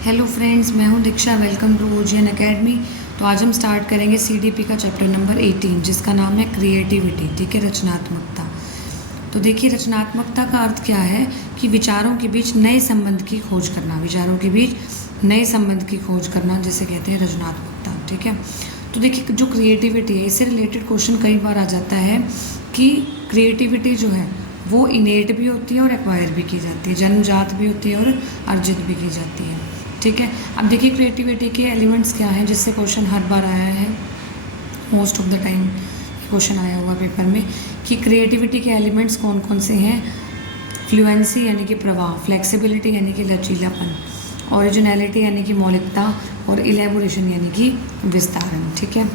Hello friends, मैं हूं Diksha. Welcome to OGN academy. तो आज हम स्टार्ट करेंगे सीडीपी का चैप्टर नंबर 18 जिसका नाम है क्रिएटिविटी। ठीक है, रचनात्मकता। तो देखिए, रचनात्मकता का अर्थ क्या है कि विचारों के बीच नए संबंध की खोज करना। विचारों के बीच नए संबंध की खोज करना जिसे कहते हैं रचनात्मकता। ठीक है, तो देखिए जो क्रिएटिविटी है, इससे रिलेटेड क्वेश्चन कई बार आ जाता है कि क्रिएटिविटी जो है वो इनेट भी होती है और एक्वायर भी की जाती है, जन्मजात भी होती है और अर्जित भी की जाती है। ठीक है, अब देखिए क्रिएटिविटी के एलिमेंट्स क्या हैं जिससे क्वेश्चन हर बार आया है, most of the time question आया हुआ पेपर में कि क्रिएटिविटी के एलिमेंट्स कौन कौन से हैं। फ्लुएंसी यानी कि प्रवाह, फ्लेक्सिबिलिटी यानी कि लचीलापन, ओरिजिनलिटी यानी कि मौलिकता और इलेबोरेशन यानी कि विस्तारण। ठीक है,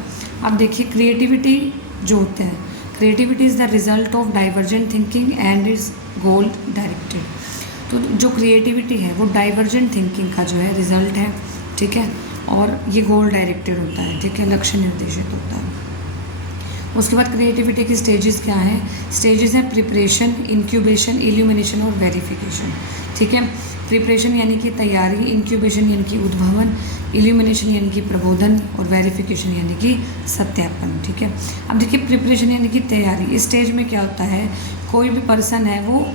अब देखिए क्रिएटिविटी जो होता है, creativity is the result of divergent thinking and is goal directed. तो जो क्रिएटिविटी है वो डाइवर्जेंट थिंकिंग का जो है रिजल्ट है। ठीक है, और ये गोल डायरेक्टेड होता है। ठीक है, लक्ष्य निर्देशित होता है। उसके बाद क्रिएटिविटी की स्टेजेस क्या हैं? स्टेजेस हैं प्रिपरेशन, इंक्यूबेशन, इल्यूमिनेशन और वेरिफिकेशन। ठीक है, प्रिपरेशन यानी कि तैयारी, इंक्यूबेशन यानी कि उद्भावन, इल्यूमिनेशन यानी कि प्रबोधन और वेरिफिकेशन यानी कि सत्यापन। ठीक है, अब देखिए प्रिपरेशन यानी कि तैयारी। इस स्टेज में क्या होता है, कोई भी पर्सन है वो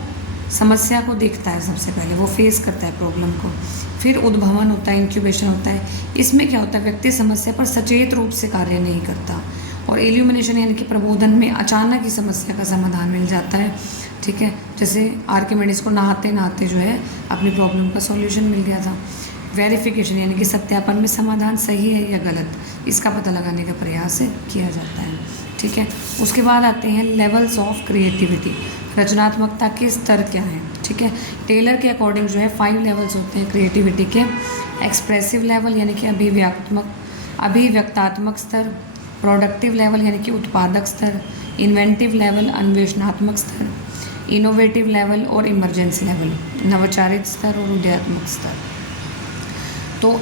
समस्या को देखता है, सबसे पहले वो फेस करता है प्रॉब्लम को। फिर उद्भावन होता है, इंक्यूबेशन होता है। इसमें क्या होता है, व्यक्ति समस्या पर सचेत रूप से कार्य नहीं करता। और इल्यूमिनेशन यानी कि प्रबोधन में अचानक ही समस्या का समाधान मिल जाता है। ठीक है, जैसे आर्किमिडीज को नहाते नहाते जो है अपनी प्रॉब्लम का सॉल्यूशन मिल गया था। वेरिफिकेशन यानी कि सत्यापन में समाधान सही है या गलत, इसका पता लगाने का प्रयास किया जाता है। ठीक है, उसके बाद आते हैं लेवल्स ऑफ क्रिएटिविटी। रचनात्मकता के स्तर क्या हैं? ठीक है, टेलर के अकॉर्डिंग जो है 5 लेवल्स होते हैं क्रिएटिविटी के। एक्सप्रेसिव लेवल यानी कि अभिव्यक्तात्मक स्तर, प्रोडक्टिव लेवल यानी कि उत्पादक स्तर, इन्वेंटिव लेवल अन्वेषणात्मक स्तर, इनोवेटिव लेवल और इमरजेंसी लेवल नवाचारित स्तर और उदयात्मक स्तर। तो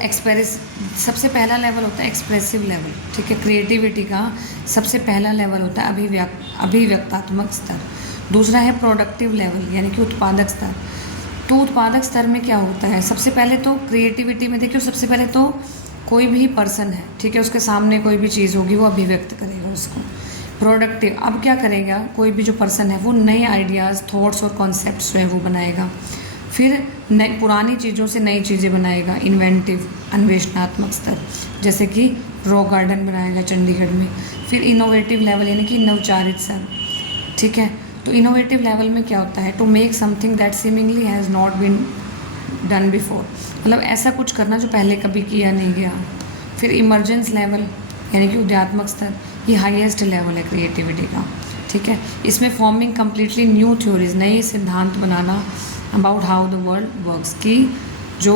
सबसे पहला लेवल होता है एक्सप्रेसिव लेवल। ठीक है, क्रिएटिविटी का सबसे पहला लेवल होता है अभिव्यक्तात्मक स्तर। दूसरा है प्रोडक्टिव लेवल यानी कि उत्पादक स्तर। तो उत्पादक स्तर में क्या होता है, सबसे पहले तो क्रिएटिविटी में देखिए, सबसे पहले तो कोई भी पर्सन है, ठीक है, उसके सामने कोई भी चीज़ होगी वो अभिव्यक्त करेगा उसको। प्रोडक्टिव, अब क्या करेगा, कोई भी जो पर्सन है वो नए आइडियाज़, थॉट्स और कॉन्सेप्ट्स जो है वो बनाएगा। फिर नई पुरानी चीज़ों से नई चीज़ें बनाएगा। इन्वेंटिव, अन्वेषणात्मक स्तर, जैसे कि रॉक गार्डन बनाएगा चंडीगढ़ में। फिर इनोवेटिव लेवल यानी कि नवचारित स्तर। ठीक है, तो इनोवेटिव लेवल में क्या होता है, to make something that seemingly has not been done before, मतलब ऐसा कुछ करना जो पहले कभी किया नहीं गया। फिर इमरजेंस लेवल यानी कि उदयात्मक स्तर, ये हाईएस्ट लेवल है क्रिएटिविटी का। ठीक है, इसमें फॉर्मिंग कम्प्लीटली न्यू थ्योरीज, नए सिद्धांत बनाना about how the world works, की जो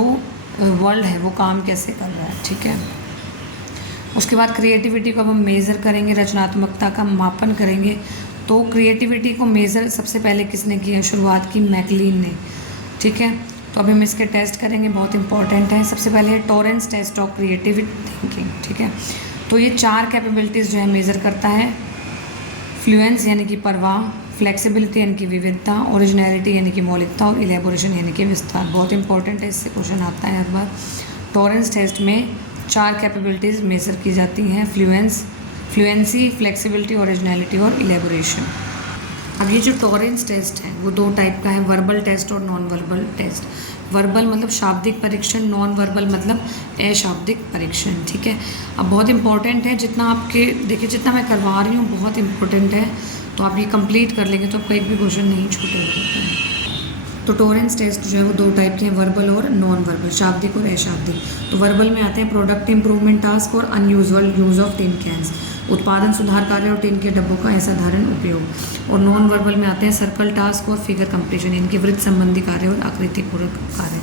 वर्ल्ड है वो काम कैसे कर रहा है। ठीक है, उसके बाद क्रिएटिविटी को अब हम मेज़र करेंगे, रचनात्मकता का मापन करेंगे। तो क्रिएटिविटी को मेज़र सबसे पहले किसने किया, शुरुआत की मैकलीन ने। ठीक है, तो अभी हम इसके टेस्ट करेंगे, बहुत इंपॉर्टेंट है। सबसे पहले है Torrance test of creative thinking. ठीक है, तो ये 4 कैपेबिलिटीज़ जो है मेज़र करता है। फ्लुएंस यानी कि प्रवाह, फ्लेक्सिबिलिटी यानी कि विविधता, ओरिजिनलिटी यानी कि मौलिकता और इलेबोरेशन यानी कि विस्तार। बहुत इंपॉर्टेंट है, इससे क्वेश्चन आता है हर बार। टॉरेंस टेस्ट में 4 कैपेबिलिटीज़ मेज़र की जाती हैं, फ्लुएंसी, फ्लेक्सिबिलिटी, ओरिजिनलिटी और इलेबोरेशन। अब ये जो टॉरेंस टेस्ट है वो 2 टाइप का है, वर्बल टेस्ट और नॉन वर्बल टेस्ट। वर्बल मतलब शाब्दिक परीक्षण, नॉन वर्बल मतलब अशाब्दिक परीक्षण। ठीक है, अब बहुत इंपॉर्टेंट है, जितना आपके देखिए जितना मैं करवा रही हूँ बहुत इंपॉर्टेंट है, तो आप ये कंप्लीट कर लेंगे तो आपको एक भी क्वेश्चन नहीं छूटेगा। तो टॉरेंस टेस्ट जो है वो 2 टाइप के हैं, वर्बल और नॉन वर्बल, शाब्दिक और अशाब्दिक। तो वर्बल में आते हैं प्रोडक्ट इंप्रूवमेंट टास्क और unusual use of tin cans, उत्पादन सुधार कार्य और टिन के डब्बों का असाधारण उपयोग। और नॉन वर्बल में आते हैं सर्कल टास्क और फिगर कंपटीशन, इनके वृत्त संबंधी कार्य और आकृतिपूरक कार्य।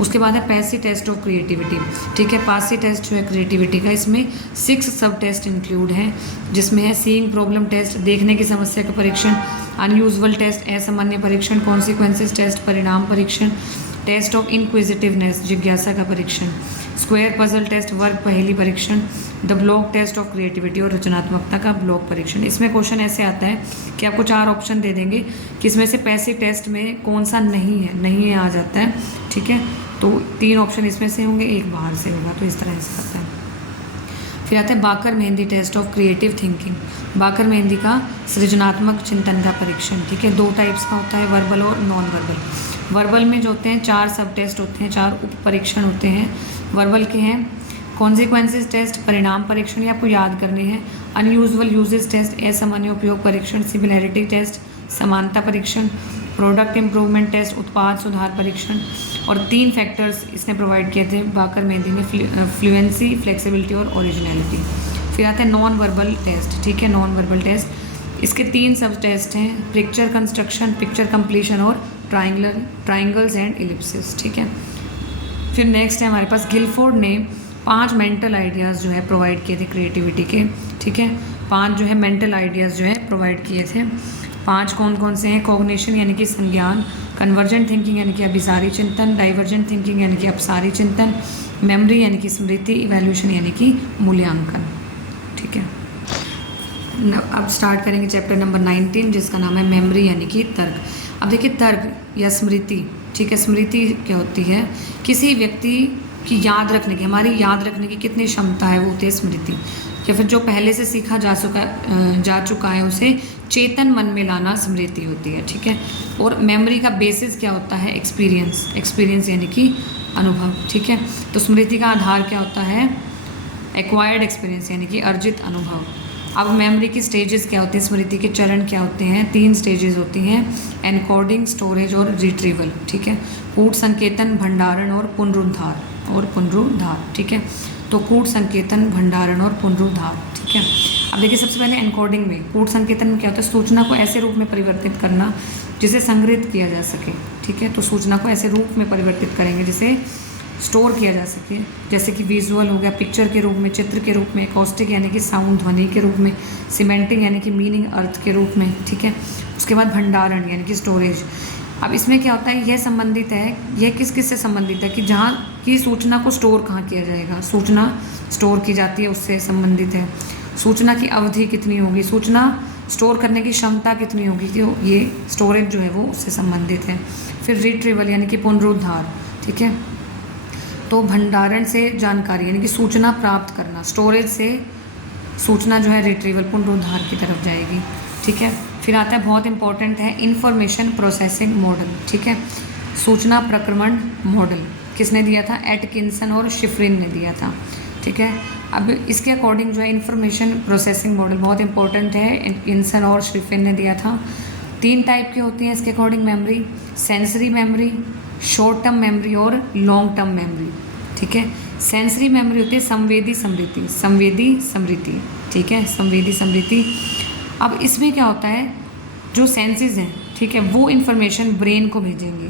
उसके बाद है पैसी टेस्ट ऑफ क्रिएटिविटी। ठीक है, पासी टेस्ट जो है क्रिएटिविटी का, इसमें 6 सब टेस्ट इंक्लूड हैं, जिसमें है सीइंग प्रॉब्लम टेस्ट, देखने की समस्या का परीक्षण, अनयूजुअल टेस्ट, असामान्य परीक्षण, कॉन्सिक्वेंसेस टेस्ट, परिणाम परीक्षण, टेस्ट ऑफ इनक्विजिटिवनेस, जिज्ञासा का परीक्षण, स्क्वायर पजल टेस्ट, वर्ग पहेली परीक्षण, the block test of creativity और रचनात्मकता का ब्लॉक परीक्षण। इसमें क्वेश्चन ऐसे आता है कि आपको 4 ऑप्शन दे देंगे कि इसमें से पैसिव टेस्ट में कौन सा नहीं है आ जाता है। ठीक है, तो 3 ऑप्शन इसमें से होंगे, 1 बाहर से होगा, तो इस तरह से आता है। फिर आता है Baqar Mehndi test of creative thinking. Baqar Mehndi का सृजनात्मक चिंतन का परीक्षण, ठीक है, 2 टाइप्स का होता है, वर्बल और नॉन वर्बल। वर्बल में जो होते हैं 4 सब टेस्ट होते हैं, 4 उप परीक्षण होते हैं। वर्बल के हैं कॉन्सिक्वेंसेज टेस्ट, परिणाम परीक्षण, ये आपको याद करने हैं। अनयूजुअल यूजेज टेस्ट, असामान्य उपयोग परीक्षण। सिमिलैरिटी टेस्ट, समानता परीक्षण। प्रोडक्ट इम्प्रूवमेंट टेस्ट, उत्पाद सुधार परीक्षण। और 3 फैक्टर्स इसने प्रोवाइड किए थे बाकर मेहंदी में, फ्लुएंसी, फ्लेक्सिबिलिटी और ओरिजिनलिटी। फिर आता है नॉन वर्बल टेस्ट, ठीक है, नॉन वर्बल टेस्ट। इसके 3 सब टेस्ट हैं, पिक्चर कंस्ट्रक्शन, पिक्चर कंप्लीशन और ट्राइंगल्स एंड इलिप्सिस, ठीक है। फिर नेक्स्ट है हमारे पास गिलफोर्ड ने 5 मेंटल आइडियाज़ जो है प्रोवाइड किए थे क्रिएटिविटी के, ठीक है, 5 जो है मेंटल आइडियाज़ जो है प्रोवाइड किए थे। 5 कौन कौन से हैं? कॉग्निशन यानी कि संज्ञान, कन्वर्जेंट थिंकिंग यानी कि अभिसारी चिंतन, डाइवर्जेंट थिंकिंग यानी कि अपसारी चिंतन, मेमोरी यानी कि स्मृति, इवैल्यूएशन यानी कि मूल्यांकन, ठीक है। अब स्टार्ट करेंगे चैप्टर नंबर 19 जिसका नाम है मेमोरी यानी कि तर्क। अब देखिए तर्क या स्मृति, ठीक है, स्मृति क्या होती है? किसी व्यक्ति की याद रखने की, हमारी याद रखने की कितनी क्षमता है वो होती है स्मृति, या फिर जो पहले से सीखा जा चुका है उसे चेतन मन में लाना स्मृति होती है, ठीक है। और मेमोरी का बेसिस क्या होता है? एक्सपीरियंस यानी कि अनुभव, ठीक है। तो स्मृति का आधार क्या होता है? एक्वायर्ड एक्सपीरियंस यानी कि अर्जित अनुभव। अब मेमोरी की स्टेजेस क्या होती हैं? स्मृति के चरण क्या होते हैं? 3 स्टेजेस होती हैं, एनकोडिंग, स्टोरेज और रिट्रीवल, ठीक है। कूट संकेतन, भंडारण और पुनरुद्धार, ठीक है। तो कूट संकेतन, भंडारण और पुनरुद्धार, ठीक है। अब देखिए सबसे पहले एनकोडिंग में, कूट संकेतन में क्या होता है? सूचना को ऐसे रूप में परिवर्तित करना जिसे संग्रहित किया जा सके, ठीक है। तो सूचना को ऐसे रूप में परिवर्तित करेंगे जिसे स्टोर किया जा सके, जैसे कि विजुअल हो गया, पिक्चर के रूप में, चित्र के रूप में, एकॉस्टिक यानी कि साउंड, ध्वनि के रूप में, सीमेंटिंग यानी कि मीनिंग, अर्थ के रूप में, ठीक है। उसके बाद भंडारण यानी कि स्टोरेज। अब इसमें क्या होता है? यह संबंधित है, यह किस से संबंधित है कि जहाँ की सूचना को स्टोर कहाँ किया जाएगा, सूचना स्टोर की जाती है उससे संबंधित है। सूचना की अवधि कितनी होगी, सूचना स्टोर करने की क्षमता कितनी होगी, तो ये स्टोरेज जो है वो उससे संबंधित है। फिर रिट्रीवल यानी कि पुनरुद्धार, ठीक है। तो भंडारण से जानकारी यानी कि सूचना प्राप्त करना, स्टोरेज से सूचना जो है रिट्रीवल, पुनरुद्धार की तरफ जाएगी, ठीक है। फिर आता है बहुत इंपॉर्टेंट है इंफॉर्मेशन प्रोसेसिंग मॉडल, ठीक है। सूचना प्रक्रमण मॉडल किसने दिया था? एटकिंसन और शिफ्रिन ने दिया था, ठीक है। अब इसके अकॉर्डिंग जो है इंफॉर्मेशन प्रोसेसिंग मॉडल बहुत इंपॉर्टेंट है, एटकिंसन और शिफ्रिन ने दिया था। 3 टाइप की होती हैं इसके according memory, sensory memory, short term memory और लॉन्ग टर्म मेमोरी, ठीक है। सेंसरी मेमोरी होती है संवेदी स्मृति, ठीक है, संवेदी स्मृति। अब इसमें क्या होता है? जो सेंसेस हैं, ठीक है, वो इन्फॉर्मेशन ब्रेन को भेजेंगे,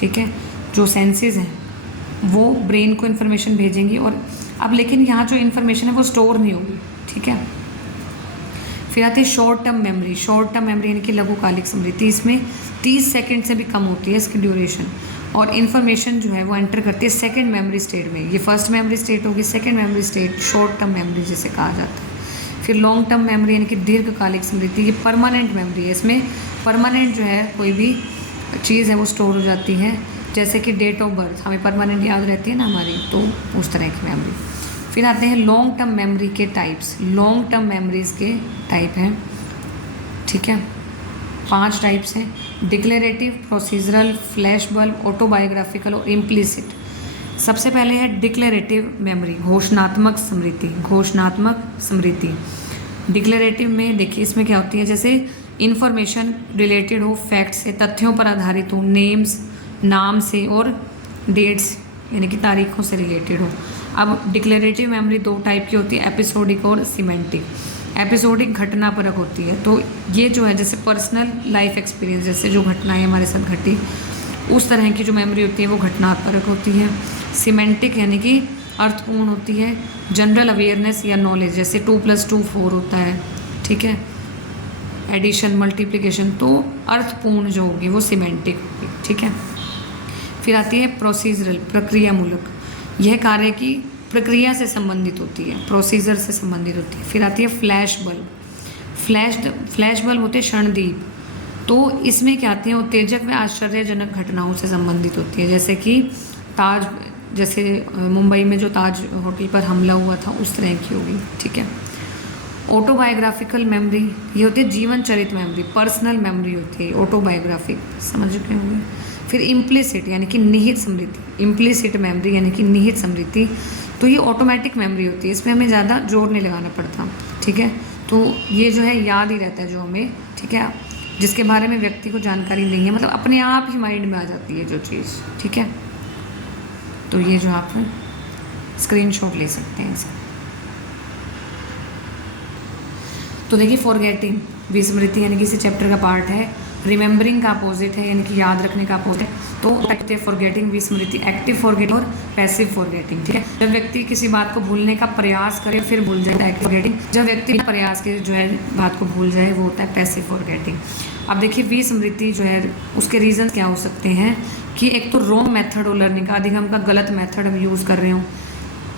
ठीक है, जो सेंसेस हैं वो ब्रेन को इन्फॉर्मेशन भेजेंगी। और अब लेकिन यहाँ जो इन्फॉर्मेशन है वो स्टोर नहीं होगी, ठीक है। फिर आती है शॉर्ट टर्म मेमोरी यानी कि लघुकालिक स्मृति। इसमें 30 सेकंड से भी कम होती है इसकी ड्यूरेशन, और इन्फॉर्मेशन जो है वो एंटर करती है सेकंड मेमोरी स्टेट में। ये फर्स्ट मेमोरी स्टेट होगी, second memory state short term memory जिसे कहा जाता है। फिर लॉन्ग टर्म मेमोरी यानी कि दीर्घकालिक स्मृति, ये परमानेंट मेमोरी है। इसमें परमानेंट जो है कोई भी चीज़ है वो स्टोर हो जाती है, जैसे कि डेट ऑफ बर्थ हमें परमानेंट याद रहती है ना हमारी, तो उस तरह की मेमोरी। फिर आते हैं लॉन्ग टर्म मेमोरी के टाइप्स। लॉन्ग टर्म मेमोरीज के टाइप हैं, ठीक है, 5 टाइप्स हैं, declarative, procedural, flash bulb, autobiographical और इम्प्लिसिट। सबसे पहले है डिक्लेरेटिव मेमोरी, घोषणात्मक स्मृति। डिक्लेरेटिव में देखिए इसमें क्या होती है? जैसे इन्फॉर्मेशन रिलेटेड हो, फैक्ट से, तथ्यों पर आधारित हो, नेम्स नाम से, और डेट्स यानी कि तारीखों से रिलेटेड हो। अब डिक्लेरेटिव मेमोरी 2 टाइप की होती है, एपिसोडिक और सीमेंटिक। एपिसोडिक घटना परक होती है, तो ये जो है जैसे पर्सनल लाइफ एक्सपीरियंस, जैसे जो घटनाएं हमारे साथ घटी उस तरह की जो मेमोरी होती है वो घटना परक होती है। सीमेंटिक यानी कि अर्थपूर्ण होती है, जनरल अवेयरनेस या नॉलेज, जैसे 2+2 4 होता है, ठीक है, एडिशन, मल्टीप्लिकेशन, तो अर्थपूर्ण जो होगी वो सीमेंटिक होगी, ठीक है। फिर आती है प्रोसीजरल, प्रक्रियामूलक, यह कार्य की प्रक्रिया से संबंधित होती है, प्रोसीजर से संबंधित होती है। फिर आती है फ्लैश बल्ब। फ्लैश बल्ब होते हैं क्षणदीप, तो इसमें क्या आती है? उत्तेजक व आश्चर्यजनक घटनाओं से संबंधित होती है, जैसे कि ताज, जैसे मुंबई में जो ताज होटल पर हमला हुआ था उस तरह की होगी, ठीक है। ऑटोबायोग्राफिकल मेमोरी, ये होती है जीवन चरित मेमोरी, पर्सनल मेमोरी होती है ऑटोबायोग्राफिक, समझ गए होंगे। फिर इम्प्लिसिट यानी कि निहित स्मृति, इम्प्लिसिट मेमोरी यानी कि निहित स्मृति, तो ये ऑटोमेटिक मेमोरी होती है, इसमें हमें ज़्यादा जोर नहीं लगाना पड़ता, ठीक है। तो ये जो है याद ही रहता है जो हमें, ठीक है, जिसके बारे में व्यक्ति को जानकारी नहीं है, मतलब अपने आप ही माइंड में आ जाती है जो चीज़, ठीक है। तो ये जो आप स्क्रीनशॉट ले सकते हैं इसे। तो देखिए फॉरगेटिंग, विस्मृति यानी कि इसी चैप्टर का पार्ट है। रिमेंबरिंग का अपोजिट है, यानी कि याद रखने का अपोजिट है। तो एक्टिव फॉरगेटिंग, विस्मृति, एक्टिव फॉरगेटिंग और पैसिव फॉरगेटिंग, ठीक है। जब व्यक्ति किसी बात को भूलने का प्रयास करे फिर भूल जाता है एक्टिव फॉरगेटिंग, जब व्यक्ति बिना प्रयास के जो है बात को भूल जाए वो होता है पैसिव फॉरगेटिंग। अब देखिए विस्मृति जो है उसके रीजन क्या हो सकते हैं कि एक तो रॉन्ग मेथड ऑफ लर्निंग का, अधिगम का गलत मेथड हम यूज़ कर रहे हो,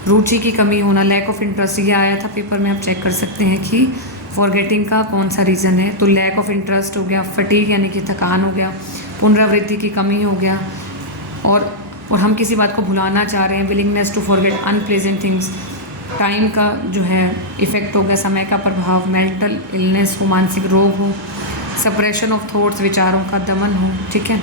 रुचि की कमी होना, लैक ऑफ इंटरेस्ट, ये आया था पेपर में, आप चेक कर सकते हैं कि फॉरगेटिंग का कौन सा रीज़न है। तो लैक ऑफ इंटरेस्ट हो गया, फटीग यानी कि थकान हो गया, पुनरावृत्ति की कमी हो गया, और हम किसी बात को भुलाना चाह रहे हैं, willingness to forget unpleasant things, time का जो है इफ़ेक्ट हो गया, समय का प्रभाव, मेंटल इलनेस हो, मानसिक रोग हो, सप्रेशन ऑफ थॉट्स, विचारों का दमन हो, ठीक है।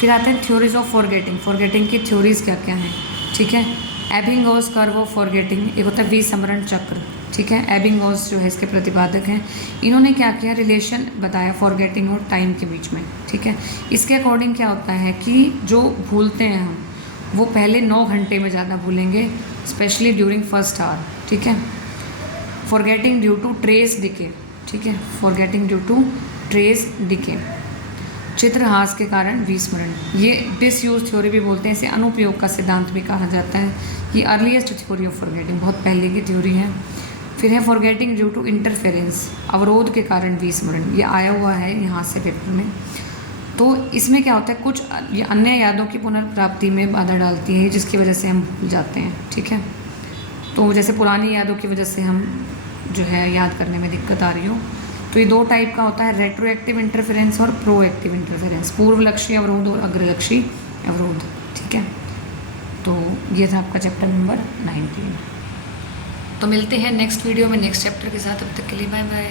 फिर आते हैं थ्योरीज ऑफ फॉरगेटिंग, फॉरगेटिंग की थ्योरीज क्या क्या हैं, ठीक है। एबिंगहॉस कर्व ऑफ फॉरगेटिंग, एक होता है विस्मरण चक्र, ठीक है। एबिंगहॉस जो है इसके प्रतिपादक हैं, इन्होंने क्या किया, रिलेशन बताया फॉरगेटिंग और टाइम के बीच में, ठीक है। इसके अकॉर्डिंग क्या होता है कि जो भूलते हैं हम वो पहले 9 घंटे में ज़्यादा भूलेंगे, स्पेशली ड्यूरिंग फर्स्ट आवर, ठीक है। Forgetting due to trace decay, ठीक है, forgetting due to trace decay, चित्रहास के कारण विस्मरण, ये डिसयूज थ्योरी भी बोलते हैं, इसे अनुपयोग का सिद्धांत भी कहा जाता है। ये अर्लीस्ट थ्योरी ऑफ फॉरगेटिंग, बहुत पहले की थ्योरी है। फिर है फॉरगेटिंग ड्यू टू इंटरफेरेंस, अवरोध के कारण विस्मरण, ये आया हुआ है यहाँ से पेपर में। तो इसमें क्या होता है, कुछ अन्य यादों की पुनर्प्राप्ति में बाधा डालती है जिसकी वजह से हम भूल जाते हैं, ठीक है। तो जैसे पुरानी यादों की वजह से हम जो है याद करने में दिक्कत आ रही हो, तो ये 2 टाइप का होता है, रेट्रोएक्टिव इंटरफेरेंस और प्रोएक्टिव इंटरफेरेंस, पूर्वलक्षी अवरोध और अग्रलक्षी अवरोध, ठीक है। तो ये था आपका चैप्टर नंबर 19। तो मिलते हैं नेक्स्ट वीडियो में नेक्स्ट चैप्टर के साथ, तब तक के लिए बाय बाय।